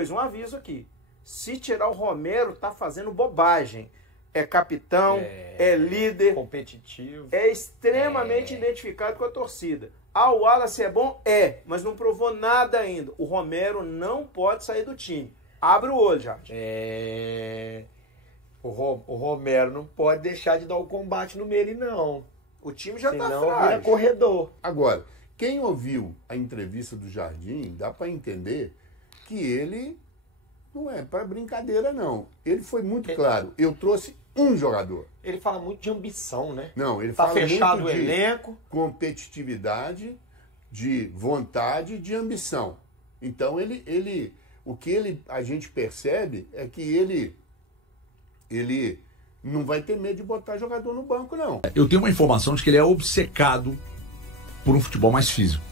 depois, um aviso aqui. Se tirar o Romero, tá fazendo bobagem. É capitão, é líder. Competitivo. É extremamente identificado com a torcida. Ah, o Wallace é bom? Mas não provou nada ainda. O Romero não pode sair do time. Abre o olho, Jardim. O Romero não pode deixar de dar o combate no meio, não. O time já tá Senão frágil. vira corredor. Agora, quem ouviu a entrevista do Jardim, dá para entender que ele não é para brincadeira, não. Ele foi muito claro. Eu trouxe um jogador. Ele fala muito de ambição, né? Não, ele Tá fala fechado muito o elenco. competitividade, de vontade, de ambição. Então, o que a gente percebe é que ele não vai ter medo de botar jogador no banco, não. Eu tenho uma informação de que ele é obcecado por um futebol mais físico.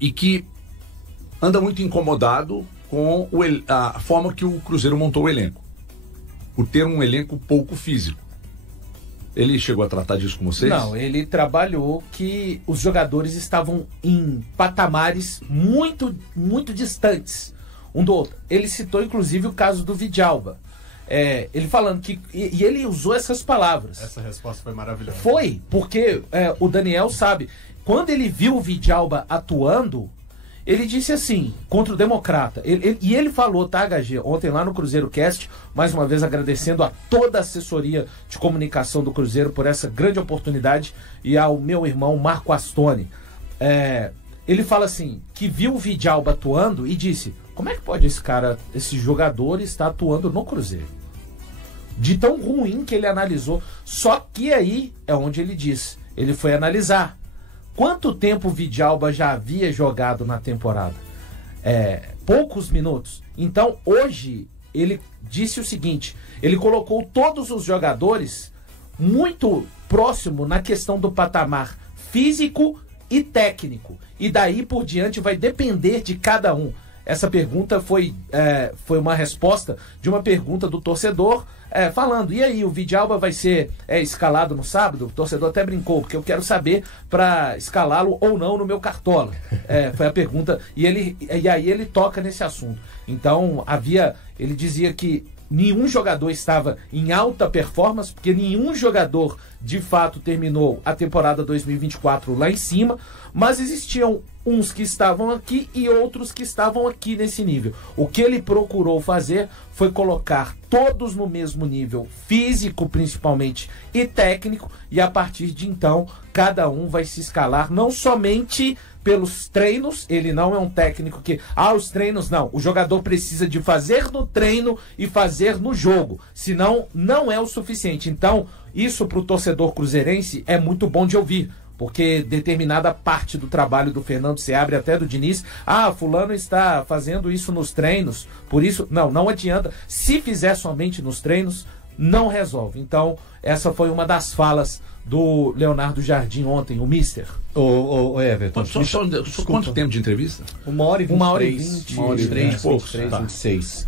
E que anda muito incomodado com a forma que o Cruzeiro montou o elenco. Por ter um elenco pouco físico. Ele chegou a tratar disso com vocês? Não, ele trabalhou que os jogadores estavam em patamares muito, muito distantes um do outro. Ele citou, inclusive, o caso do Vidalba. Ele falando que... E ele usou essas palavras. Essa resposta foi maravilhosa. Foi, porque o Daniel sabe. Quando ele viu o Vidalba atuando, ele disse assim, contra o Democrata. E ele falou, tá, HG, ontem lá no Cruzeiro Cast, mais uma vez agradecendo a toda a assessoria de comunicação do Cruzeiro por essa grande oportunidade e ao meu irmão Marco Astoni. Ele fala assim, que viu o Vidalba atuando e disse, como é que pode esse jogador estar atuando no Cruzeiro? De tão ruim que ele analisou. Só que aí é onde ele diz, ele foi analisar. Quanto tempo o Vidalba já havia jogado na temporada? Poucos minutos. Então, hoje, ele disse o seguinte, ele colocou todos os jogadores muito próximo na questão do patamar físico e técnico. E daí por diante vai depender de cada um. Essa pergunta foi uma resposta de uma pergunta do torcedor, falando, e aí, o Vidalba vai ser escalado no sábado? O torcedor até brincou, porque eu quero saber para escalá-lo ou não no meu cartola. Foi a pergunta, e aí ele toca nesse assunto. Então, ele dizia que nenhum jogador estava em alta performance, porque nenhum jogador, de fato, terminou a temporada 2024 lá em cima, mas existiam uns que estavam aqui e outros que estavam aqui nesse nível. O que ele procurou fazer foi colocar todos no mesmo nível, físico principalmente e técnico, e a partir de então, cada um vai se escalar, não somente pelos treinos. Ele não é um técnico que, os treinos não, o jogador precisa de fazer no treino e fazer no jogo, senão não é o suficiente. Então, isso para o torcedor cruzeirense é muito bom de ouvir, porque determinada parte do trabalho do Fernando Seabra, até do Diniz, fulano está fazendo isso nos treinos, por isso, não adianta. Se fizer somente nos treinos, não resolve. Então, essa foi uma das falas do Leonardo Jardim ontem, o Mister. Ô Everton, quanto tempo de entrevista? 1h23. 1h20, 26.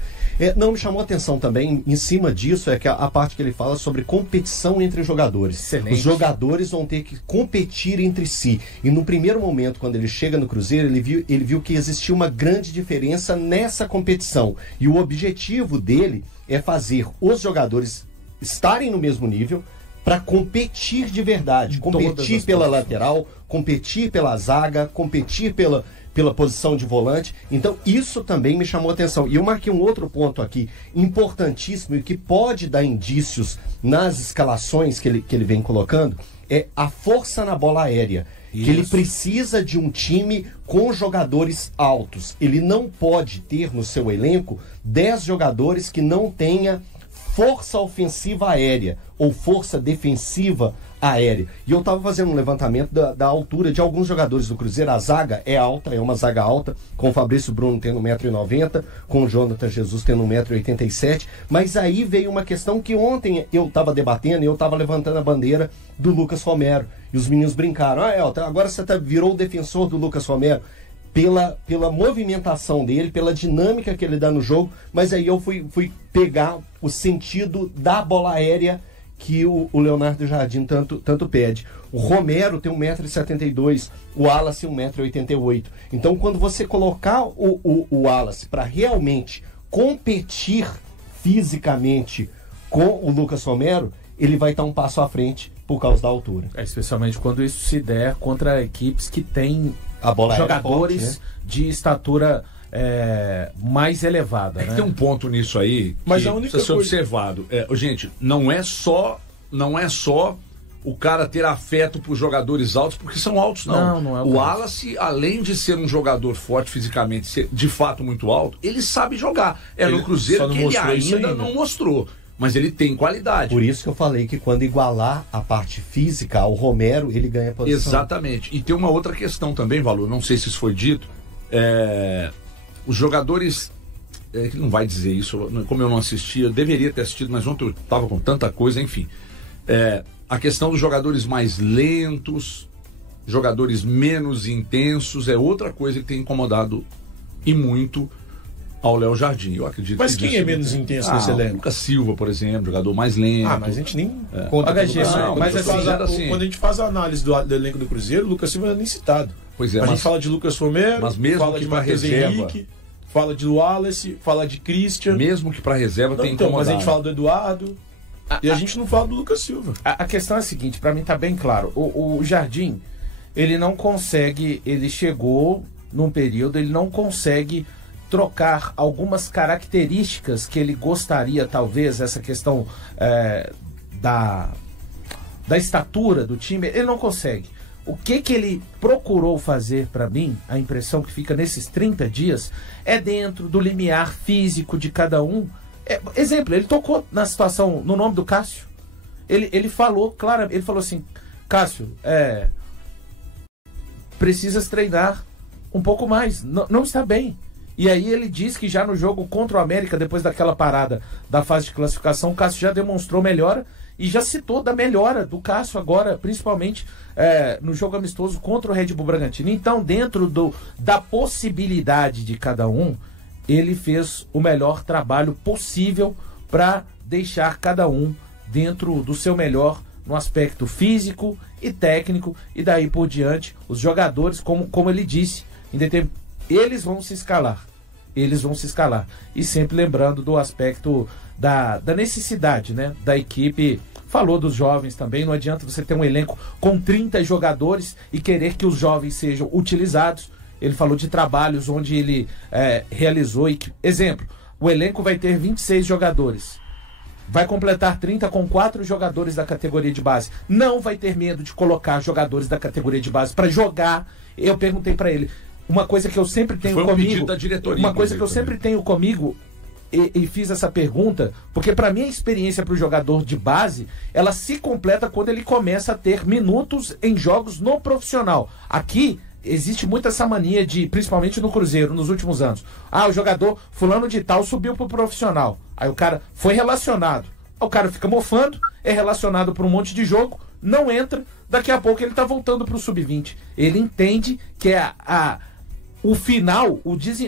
Não, me chamou a atenção também, em cima disso, que a parte que ele fala sobre competição entre jogadores. Excelente. Os jogadores vão ter que competir entre si. E no primeiro momento, quando ele chega no Cruzeiro, ele viu que existia uma grande diferença nessa competição. E o objetivo dele é fazer os jogadores estarem no mesmo nível para competir de verdade. Competir pela lateral, competir pela zaga, competir pela posição de volante. Então isso também me chamou a atenção. E eu marquei um outro ponto aqui importantíssimo e que pode dar indícios nas escalações que ele vem colocando, é a força na bola aérea. Isso. Que ele precisa de um time com jogadores altos. Ele não pode ter no seu elenco 10 jogadores que não tenha força ofensiva aérea ou força defensiva aérea. E eu estava fazendo um levantamento da altura de alguns jogadores do Cruzeiro. A zaga é alta, é uma zaga alta, com o Fabrício Bruno tendo 1,90 m, com o Jonathan Jesus tendo 1,87 m, mas aí veio uma questão que ontem eu estava debatendo e eu estava levantando a bandeira do Lucas Romero, e os meninos brincaram, Elton, agora você virou o defensor do Lucas Romero, pela movimentação dele, pela dinâmica que ele dá no jogo, mas aí eu fui pegar o sentido da bola aérea que o Leonardo Jardim tanto pede. O Romero tem 1,72 m, o Wallace 1,88 m. Então, quando você colocar o Wallace para realmente competir fisicamente com o Lucas Romero, ele vai estar um passo à frente por causa da altura. Especialmente quando isso se der contra equipes que têm A bola jogadores forte, né? de estatura mais elevada. Né? Tem um ponto nisso aí que Mas a única precisa ser coisa- observado. Gente, não é só o cara ter afeto por jogadores altos, porque são altos, não. Não é o o caso. Wallace, além de ser um jogador forte fisicamente, ser de fato muito alto, ele sabe jogar. No Ele Cruzeiro só não que ele mostrou isso ainda ainda. não mostrou. Mas ele tem qualidade. Por isso que eu falei que quando igualar a parte física ao Romero, ele ganha posição. Exatamente. E tem uma outra questão também, Valor, não sei se isso foi dito. Os jogadores. Que não vai dizer isso, como eu não assisti, eu deveria ter assistido, mas ontem eu estava com tanta coisa, enfim. A questão dos jogadores mais lentos, jogadores menos intensos, é outra coisa que tem incomodado e muito ao Léo Jardim. Eu acredito Mas que quem disso é menos intenso nesse o elenco? Lucas Silva, por exemplo, jogador mais lento. Mas a gente nem conta. HG, com mas Lucas Silva. assim, Quando a gente faz a análise do elenco do Cruzeiro, o Lucas Silva não é nem citado. Pois é, A gente fala de Lucas Romero, mas mesmo fala que de pra Matheus reserva- Henrique, fala de Wallace, fala de Christian. Mesmo que para reserva Não, tem então, incomodado. mas a gente fala do Eduardo e a gente não fala do Lucas Silva. A questão é a seguinte, para mim tá bem claro. O Jardim, ele não consegue, ele chegou num período, ele não consegue trocar algumas características que ele gostaria, talvez, essa questão da estatura do time, ele não consegue. O que ele procurou fazer para mim, a impressão que fica nesses 30 dias, é dentro do limiar físico de cada um. Exemplo, ele tocou na situação, no nome do Cássio. Ele falou, claro, ele falou assim, Cássio, precisas treinar um pouco mais, não está bem. E aí ele diz que já no jogo contra o América, depois daquela parada da fase de classificação, o Cássio já demonstrou melhora e já citou da melhora do Cássio agora, principalmente no jogo amistoso contra o Red Bull Bragantino. Então, dentro da possibilidade de cada um, ele fez o melhor trabalho possível para deixar cada um dentro do seu melhor no aspecto físico e técnico, e daí por diante, os jogadores, como ele disse, eles vão se escalar. Eles vão se escalar. E sempre lembrando do aspecto da necessidade, né, da equipe. Falou dos jovens também. Não adianta você ter um elenco com 30 jogadores e querer que os jovens sejam utilizados. Ele falou de trabalhos onde ele realizou. Exemplo, o elenco vai ter 26 jogadores. Vai completar 30 com 4 jogadores da categoria de base. Não vai ter medo de colocar jogadores da categoria de base para jogar. Eu perguntei para ele. Uma coisa que eu sempre tenho Foi um comigo. pedido da diretoria, Uma coisa que eu inclusive, sempre tenho comigo, e fiz essa pergunta, porque para mim a experiência para o jogador de base, ela se completa quando ele começa a ter minutos em jogos no profissional. Aqui existe muito essa mania de, principalmente no Cruzeiro, nos últimos anos. O jogador fulano de tal subiu pro profissional. Aí o cara foi relacionado. Aí o cara fica mofando, é relacionado por um monte de jogo, não entra, daqui a pouco ele tá voltando pro sub-20. Ele entende que é o final,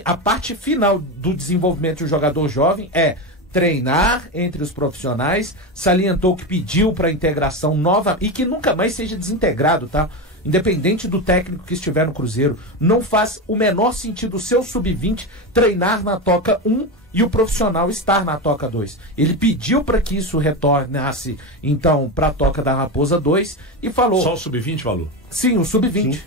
a parte final do desenvolvimento do jogador jovem é treinar entre os profissionais, salientou que pediu para integração nova e que nunca mais seja desintegrado, tá? Independente do técnico que estiver no Cruzeiro, não faz o menor sentido o seu sub-20 treinar na toca 1 e o profissional estar na toca 2. Ele pediu para que isso retornasse, então, para a toca da Raposa 2 e falou... Só o sub-20 falou? Sim, o sub-20.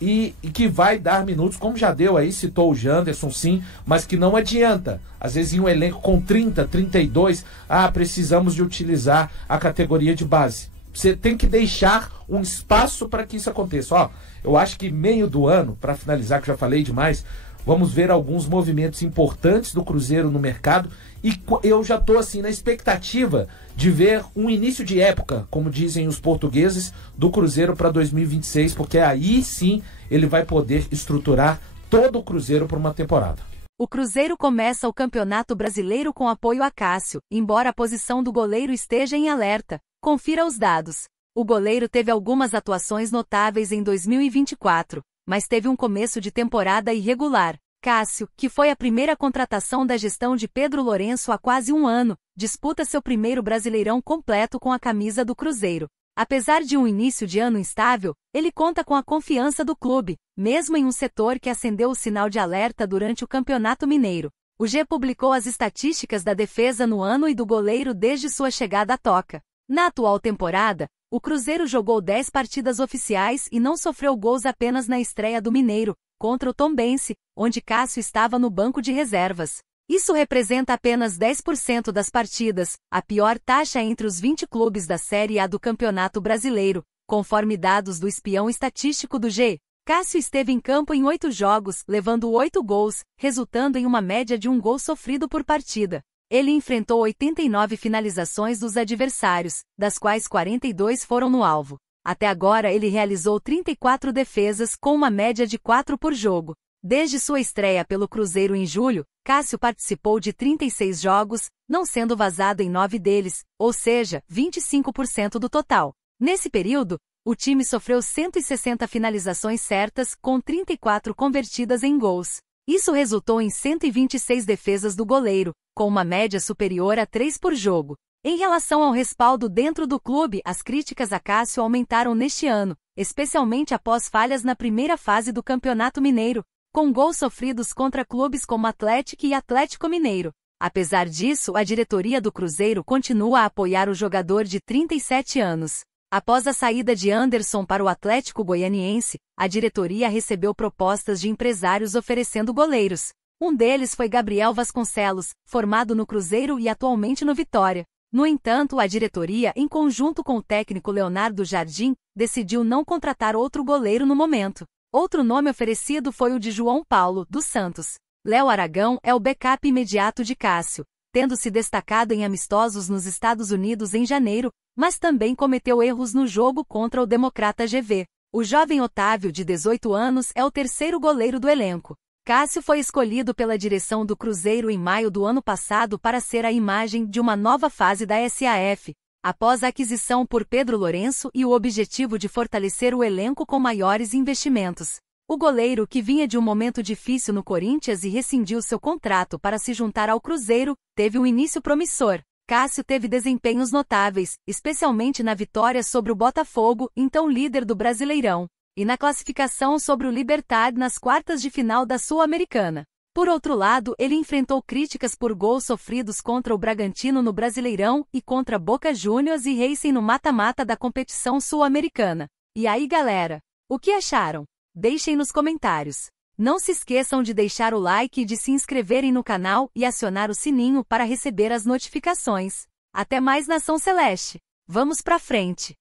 E que vai dar minutos, como já deu aí, citou o Janderson, sim, mas que não adianta. Às vezes em um elenco com 30, 32, precisamos de utilizar a categoria de base. Você tem que deixar um espaço para que isso aconteça. Eu acho que meio do ano, para finalizar, que eu já falei demais, vamos ver alguns movimentos importantes do Cruzeiro no mercado e eu já estou assim, na expectativa de ver um início de época, como dizem os portugueses, do Cruzeiro para 2026, porque aí sim ele vai poder estruturar todo o Cruzeiro por uma temporada. O Cruzeiro começa o Campeonato Brasileiro com apoio a Cássio, embora a posição do goleiro esteja em alerta. Confira os dados. O goleiro teve algumas atuações notáveis em 2024, mas teve um começo de temporada irregular. Cássio, que foi a primeira contratação da gestão de Pedro Lourenço há quase um ano, disputa seu primeiro Brasileirão completo com a camisa do Cruzeiro. Apesar de um início de ano instável, ele conta com a confiança do clube, mesmo em um setor que acendeu o sinal de alerta durante o Campeonato Mineiro. O G publicou as estatísticas da defesa no ano e do goleiro desde sua chegada à Toca. Na atual temporada, o Cruzeiro jogou 10 partidas oficiais e não sofreu gols apenas na estreia do Mineiro, contra o Tombense, onde Cássio estava no banco de reservas. Isso representa apenas 10% das partidas, a pior taxa entre os 20 clubes da Série A do Campeonato Brasileiro, conforme dados do espião estatístico do G. Cássio esteve em campo em 8 jogos, levando 8 gols, resultando em uma média de 1 gol sofrido por partida. Ele enfrentou 89 finalizações dos adversários, das quais 42 foram no alvo. Até agora ele realizou 34 defesas com uma média de 4 por jogo. Desde sua estreia pelo Cruzeiro em julho, Cássio participou de 36 jogos, não sendo vazado em 9 deles, ou seja, 25% do total. Nesse período, o time sofreu 160 finalizações certas, com 34 convertidas em gols. Isso resultou em 126 defesas do goleiro, com uma média superior a 3 por jogo. Em relação ao respaldo dentro do clube, as críticas a Cássio aumentaram neste ano, especialmente após falhas na primeira fase do Campeonato Mineiro, com gols sofridos contra clubes como Atlético e Atlético Mineiro. Apesar disso, a diretoria do Cruzeiro continua a apoiar o jogador de 37 anos. Após a saída de Anderson para o Atlético Goianiense, a diretoria recebeu propostas de empresários oferecendo goleiros. Um deles foi Gabriel Vasconcelos, formado no Cruzeiro e atualmente no Vitória. No entanto, a diretoria, em conjunto com o técnico Leonardo Jardim, decidiu não contratar outro goleiro no momento. Outro nome oferecido foi o de João Paulo, do Santos. Léo Aragão é o backup imediato de Cássio, tendo se destacado em amistosos nos Estados Unidos em janeiro, mas também cometeu erros no jogo contra o Democrata GV. O jovem Otávio, de 18 anos, é o terceiro goleiro do elenco. Cássio foi escolhido pela direção do Cruzeiro em maio do ano passado para ser a imagem de uma nova fase da SAF, após a aquisição por Pedro Lourenço e o objetivo de fortalecer o elenco com maiores investimentos. O goleiro, que vinha de um momento difícil no Corinthians e rescindiu seu contrato para se juntar ao Cruzeiro, teve um início promissor. Cássio teve desempenhos notáveis, especialmente na vitória sobre o Botafogo, então líder do Brasileirão, e na classificação sobre o Libertad nas quartas de final da Sul-Americana. Por outro lado, ele enfrentou críticas por gols sofridos contra o Bragantino no Brasileirão e contra Boca Juniors e Racing no mata-mata da competição sul-americana. E aí, galera? O que acharam? Deixem nos comentários. Não se esqueçam de deixar o like e de se inscreverem no canal e acionar o sininho para receber as notificações. Até mais, Nação Celeste! Vamos pra frente!